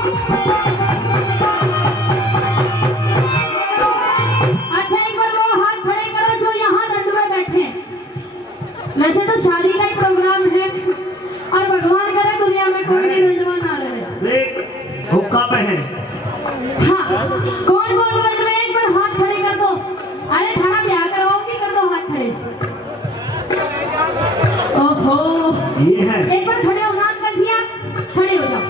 अच्छा, एक बार वो हाथ खड़े करो जो यहाँ रंड में बैठे हैं। वैसे तो शादी का ही प्रोग्राम है और भगवान करे दुनिया में कोई भी रंडवा ना रहे। हुक्का पे है। हाँ, कौन कौन रंड में, एक बार हाथ खड़े कर दो। अरे थाना ब्याह करवाओगी, कर दो हाथ खड़े। ओहो, ये है। एक बार खड़े हो ना अंकल जी, आप खड़े हो जाओ।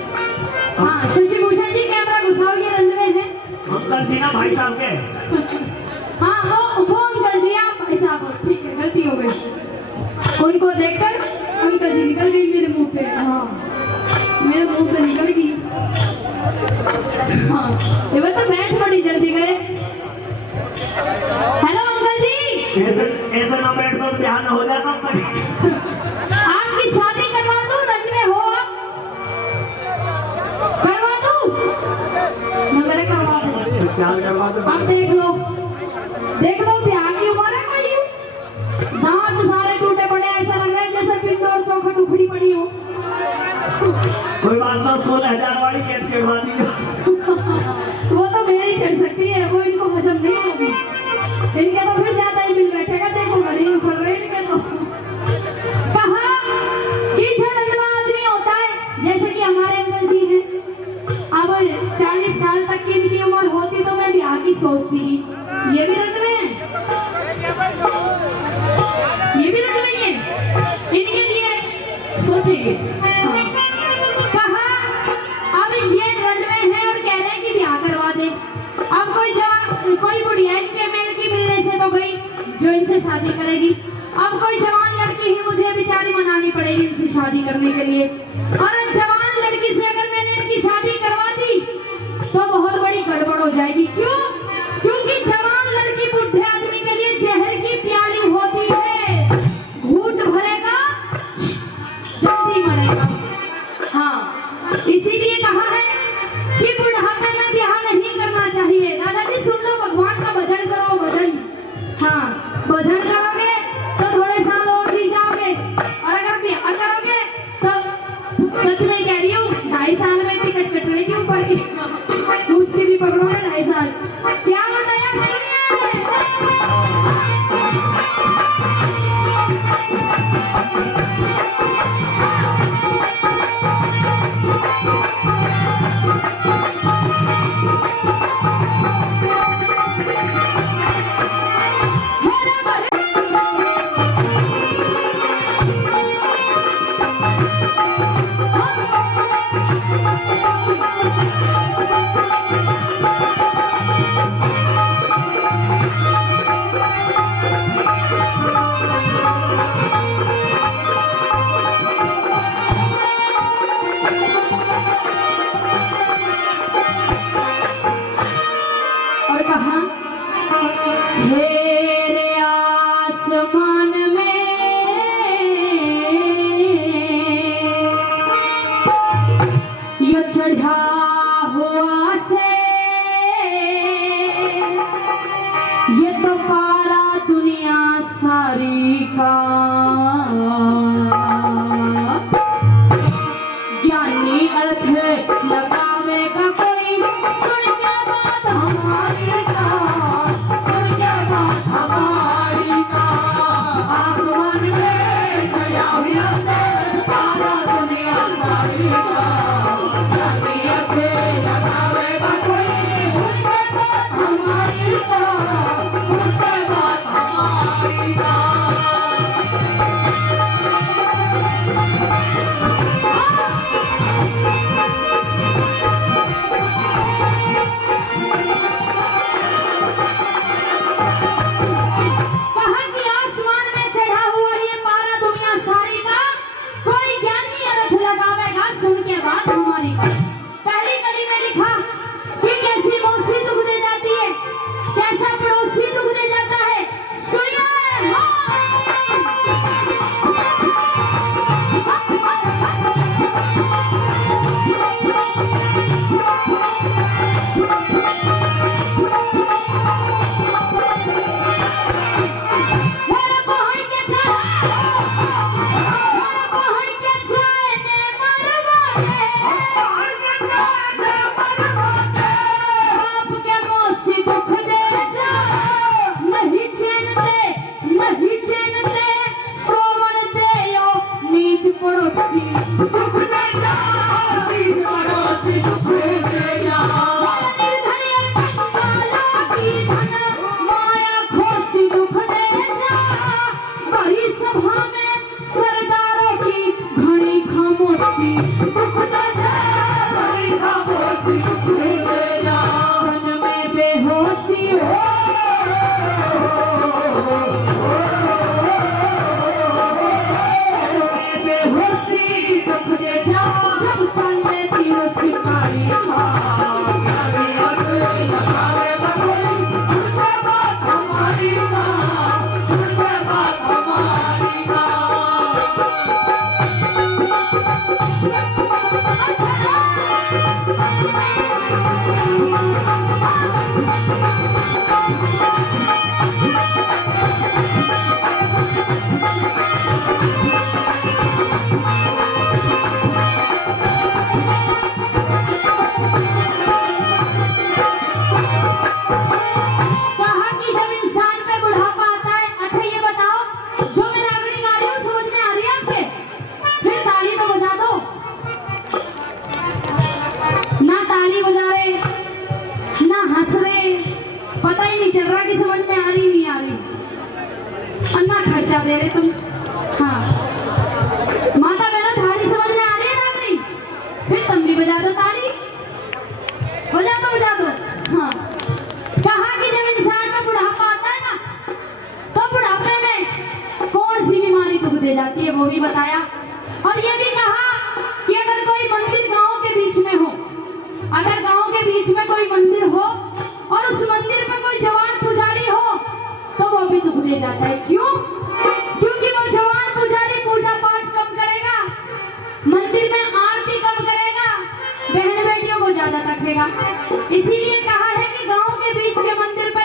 हाँ, शशि भूषण जी कैमरा घुसाओ, ये रंड में है। अंकल जी ना भाई साहब के। हाँ, वो अंकल जी, आप भाई साहब हो। ठीक है, गलती हो गई। उनको देखकर अंकल जी निकल गई मेरे मुंह पे। हाँ, मेरे मुंह पे निकल गई। हाँ, ये बात तो बैठ बड़ी जल्दी गए। हेलो अंकल जी, ऐसे ना बैठ तो ब्याह न हो जाता। आपकी शादी करवा दूं, रंड में हो आप? करवा दूं? मगर करवा दो। चाल करवा दो। आप देख लो ब्याह की उम्र है कोई। दांत सारे टूटे पड़े, ऐसा लग रहा है जैसे पिंड और चौखट उखड़ी पड़ी हो। कोई बात ना, 16,000 वाली कैप चढ़वा दी। वो तो मेरी चढ़ सकती है, वो इनको हजम नहीं होगी। इनके तो फिर ज्यादा ही बिल बैठेगा। देखो घड़ी उखड़ रही इनके तो। कहा कि जो रंडवा आदमी होता है, जैसे कि हमारे अंकल जी हैं, अब 40 साल तक की इनकी उम्र होती तो मैं ब्याह की सोचती। ये भी रंड में है, ये भी रंड में है। इनके लिए सोचिए। हाँ। कहा अब ये रंड में है और कह रहे हैं कि ब्याह करवा दे। अब कोई बुढ़िया इनके मेल की मिलने से तो गई जो इनसे शादी करेगी। अब कोई जवान लड़की ही मुझे बेचारी मनानी पड़ेगी इनसे शादी करने के लिए। और जवान लड़की से अगर मैंने इनकी शादी करवा दी तो बहुत बड़ी गड़बड़ हो जाएगी। क्यों? क्योंकि जवान लड़की बुढ़े आदमी के लिए जहर की प्याली होती है। घूंट भरेगा, जल्दी मरेगा। हाँ, इसीलिए कहा है कि बुढ़ापे में ब्याह नहीं करना चाहिए। दादाजी सुन लो, भगवान का भजन करो, भजन। हाँ, भजन करोगे तो थोड़े साल और जी जाओगे, और अगर ब्याह करोगे तो सच में कह रही हूँ 2.5 साल में टिकट कटने के ऊपर की उसकी भी पकड़ोगे 2.5 साल। क्या बताया सुनिए। और कहा हेरे आसमान में ये चढ़ा हुआ से ये तो पारा दुनिया सारी का। ज्ञानी अर्थ लगावेगा कोई, सुन के बात हमारी का, सुन के बात हमारी का। आसमान में चढ़ा हुआ से पारा दुनिया सारी का। ज्ञानी अर्थ लगावेगा कोई, सुन के बात हमारी का, सुन के बात हमारी का। कहा कि जब इंसान पे बुढ़ापा आता है, अच्छा ये बताओ जो मैं रागड़ी गा रही हूँ समझ में आ रही है आपके? फिर ताली तो बजा दो। ना ताली बजा रहे, ना हंस रहे, पता ही नहीं चल रहा कि समझ में आ रही नहीं आ रही, और ना खर्चा दे रहे तुम। हाँ माता बहना थाली समझ में आ रही है रागड़ी? फिर तुम भी बजा दो ताली, बजा दो बजा दो। हाँ कहा कि जब इंसान में बुढ़ापा आता है ना, तो बुढ़ापे में कौन सी बीमारी दुख दे जाती है वो भी बताया। और ये भी कहा कि अगर कोई मंदिर गांव के बीच में हो, अगर गांव के बीच में कोई मंदिर हो और उस मंदिर में कोई जवान पुजारी हो तो वो भी दुख दे जाता है। क्यों? क्योंकि वो जवान पुजारी पूजा पाठ कम करेगा, मंदिर में आरती कम करेगा, बहन बेटियों को ज्यादा रखेगा। इसीलिए कहा है कि गांव के बीच के मंदिर पे